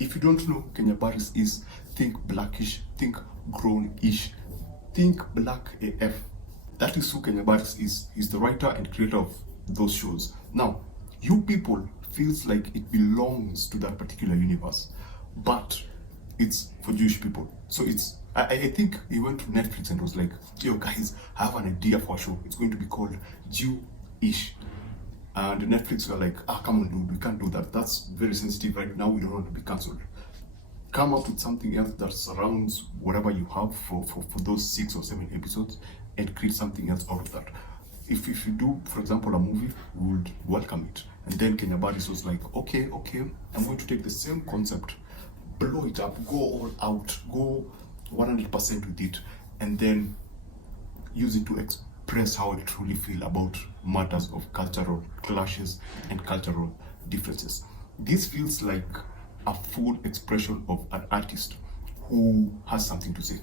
If you don't know who Kenya Barris is, think blackish, think grown-ish, think black AF. That is who Kenya Barris is. He's the writer and creator of those shows. Now, you people feels like it belongs to that particular universe, but it's for Jewish people. So I think he went to Netflix and was like, yo guys, I have an idea for a show. It's going to be called Jew-ish. And Netflix were like, come on dude, we can't do that. That's very sensitive right now, we don't want to be cancelled. Come up with something else that surrounds whatever you have for those 6 or 7 episodes and create something else out of that. If you do, for example, a movie, we would welcome it. And then Kenya Barris was like, okay, I'm going to take the same concept, blow it up, go all out, go 100% with it, and then use it to express how I truly feel about matters of cultural clashes and cultural differences. This feels like a full expression of an artist who has something to say.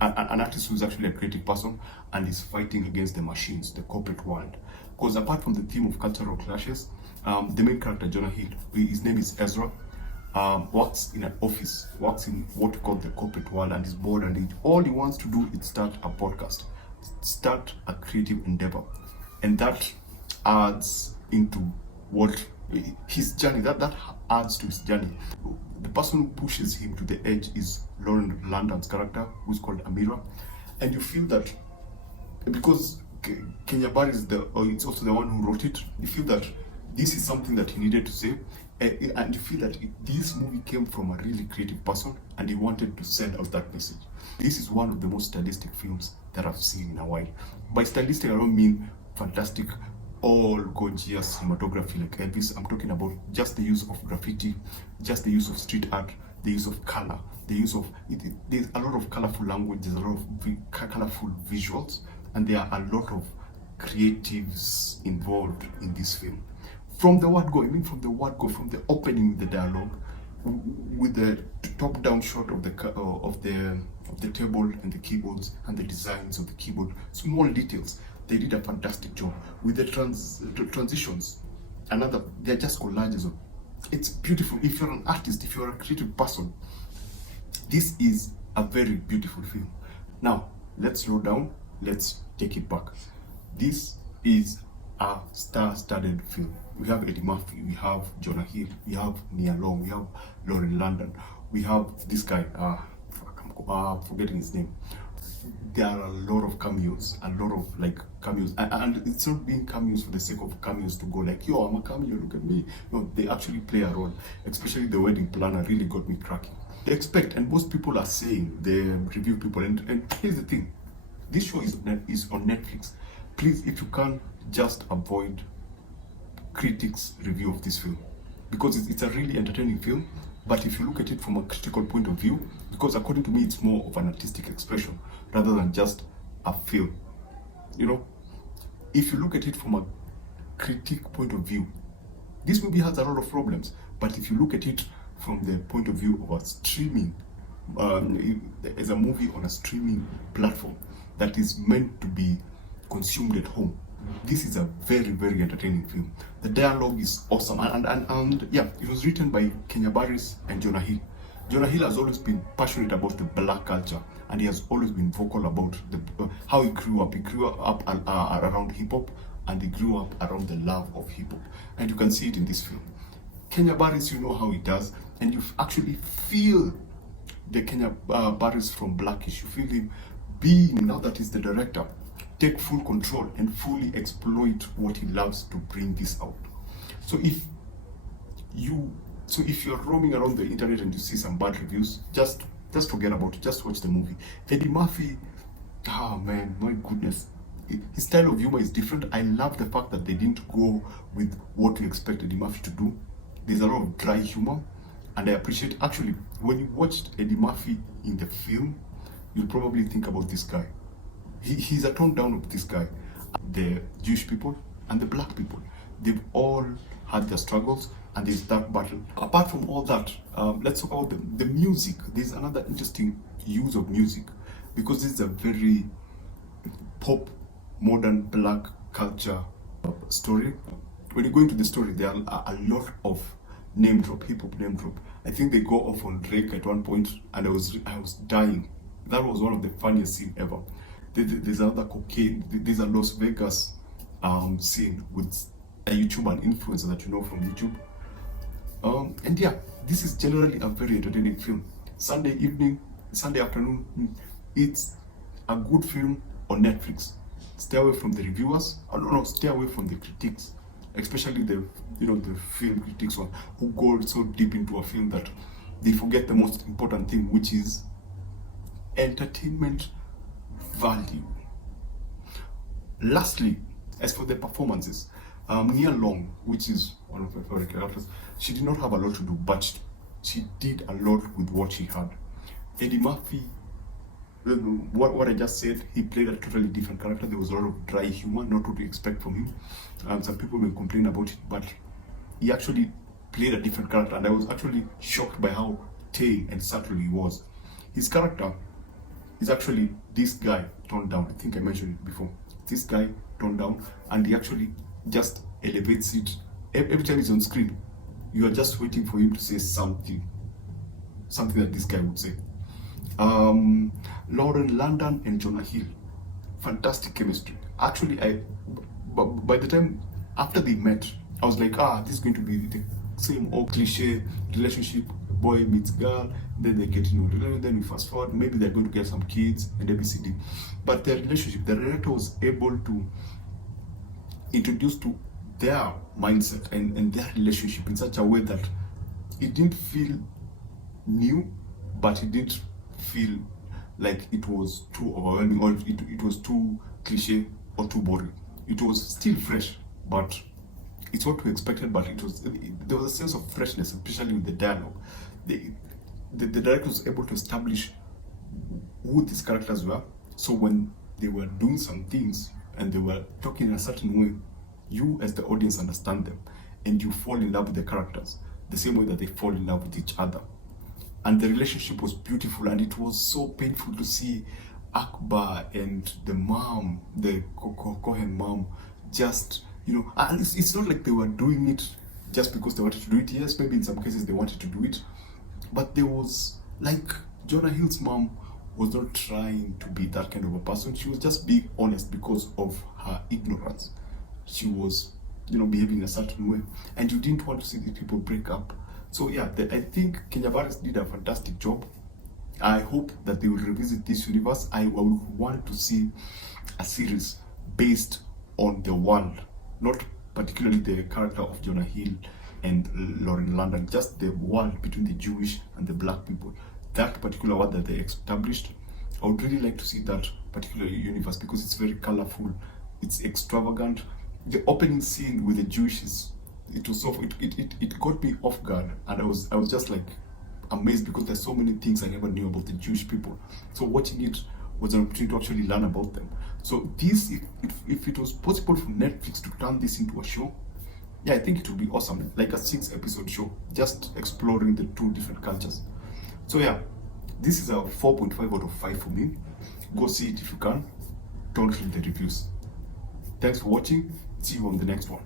An artist who's actually a creative person and is fighting against the machines, the corporate world. Because apart from the theme of cultural clashes, the main character, Jonah Hill, his name is Ezra, works in an office, works in what we call the corporate world, and is bored, and all he wants to do is start a podcast, start a creative endeavor. And that adds into what his journey, that adds to his journey. The person who pushes him to the edge is Lauren London's character, who's called Amira. And you feel that because Kenya Barris it's also the one who wrote it, you feel that this is something that he needed to say, and you feel that this movie came from a really creative person and he wanted to send out that message. This is one of the most stylistic films that I've seen in a while. By stylistic, I don't mean fantastic, all gorgeous cinematography like Elvis. I'm talking about just the use of graffiti, just the use of street art, the use of color, the use of there's a lot of colorful language, there's a lot of colorful visuals, and there are a lot of creatives involved in this film. From the word go, from the opening with the dialogue, with the top-down shot of the table and the keyboards and the designs of the keyboard, small details. They did a fantastic job with the transitions. They're just collages of. It's beautiful. If you're an artist, if you're a creative person, this is a very beautiful film. Now, let's slow down. Let's take it back. This is a star-studded film. We have Eddie Murphy, we have Jonah Hill, we have Nia Long, we have Lauren London, we have this guy, I'm forgetting his name. There are a lot of cameos, cameos, and it's not being cameos for the sake of cameos to go like, yo, I'm a cameo, look at me. No, they actually play a role, especially the wedding planner really got me cracking. They expect, and most people are saying, the review people, and here's the thing, this show is on Netflix. Please, if you can, just avoid critics' review of this film, because it's a really entertaining film. But if you look at it from a critical point of view, because according to me, it's more of an artistic expression rather than just a film. If you look at it from a critic point of view, this movie has a lot of problems. But if you look at it from the point of view of a streaming, as a movie on a streaming platform that is meant to be consumed at home, this is a very, very entertaining film. The dialogue is awesome, and yeah, it was written by Kenya Barris and Jonah Hill. Jonah Hill has always been passionate about the black culture, and he has always been vocal about how he grew up. He grew up around hip hop, and he grew up around the love of hip hop, and you can see it in this film. Kenya Barris, you know how he does, and you actually feel the Kenya Barris from Blackish. You feel him being, now that he's the director, take full control and fully exploit what he loves to bring this out. So if you're roaming around the internet and you see some bad reviews, just forget about it. Just watch the movie. Eddie Murphy, man, my goodness, his style of humor is different. I love the fact that they didn't go with what we expect Eddie Murphy to do. There's a lot of dry humor, and I appreciate, actually, when you watched Eddie Murphy in the film, you'll probably think about this guy. He's a tone down of this guy. The Jewish people and the black people, they've all had their struggles, and there's that battle. Apart from all that, let's talk about the music. There's another interesting use of music, because this is a very pop, modern black culture story. When you go into the story, there are a lot of hip hop name drop, I think they go off on Drake at one point, and I was dying. That was one of the funniest scene ever. There's another cocaine. There's a Las Vegas scene with a YouTuber, an influencer that you know from YouTube. And yeah, this is generally a very entertaining film. Sunday evening, Sunday afternoon, it's a good film on Netflix. Stay away from the reviewers. No, stay away from the critics, especially the film critics one who go so deep into a film that they forget the most important thing, which is entertainment value. Lastly, as for the performances, Nia Long, which is one of my favorite characters, she did not have a lot to do, but she did a lot with what she had. Eddie Murphy, what I just said, he played a totally different character. There was a lot of dry humor, not what we expect from him. Some people may complain about it, but he actually played a different character, and I was actually shocked by how tame and subtle he was. His character is actually this guy toned down. I think I mentioned it before. This guy toned down, and he actually just elevates it. Every time he's on screen, you are just waiting for him to say something that this guy would say. Lauren London and Jonah Hill, fantastic chemistry. Actually, by the time after they met, I was like, this is going to be the same old cliche relationship. Boy meets girl, then they get then we fast forward, maybe they're going to get some kids and ABCD. But their relationship, the director was able to introduce to their mindset and their relationship in such a way that it didn't feel new, but it didn't feel like it was too overwhelming or it was too cliche or too boring. It was still fresh, but it's what we expected, but there was a sense of freshness, especially with the dialogue. The director was able to establish who these characters were, so when they were doing some things and they were talking in a certain way, you as the audience understand them and you fall in love with the characters the same way that they fall in love with each other. And the relationship was beautiful, and it was so painful to see Akbar and the mom, the Cohen mom, just, and it's not like they were doing it just because they wanted to do it. Yes, maybe in some cases they wanted to do it, but there was, like, Jonah Hill's mom was not trying to be that kind of a person. She was just being honest because of her ignorance. She was, behaving a certain way, and you didn't want to see these people break up. So yeah, I think Kenya Barris did a fantastic job. I hope that they will revisit this universe. I would want to see a series based on the world, not particularly the character of Jonah Hill and Lauren London, just the world between the Jewish and the black people. That particular world that they established, I would really like to see that particular universe because it's very colorful, it's extravagant. The opening scene with the Jewish it got me off guard, and I was just like amazed because there's so many things I never knew about the Jewish people. So watching it was an opportunity to actually learn about them. So this, if it was possible for Netflix to turn this into a show, yeah, I think it would be awesome, like a 6-episode show, just exploring the two different cultures. So yeah, this is a 4.5 out of 5 for me. Go see it if you can. Don't read the reviews. Thanks for watching. See you on the next one.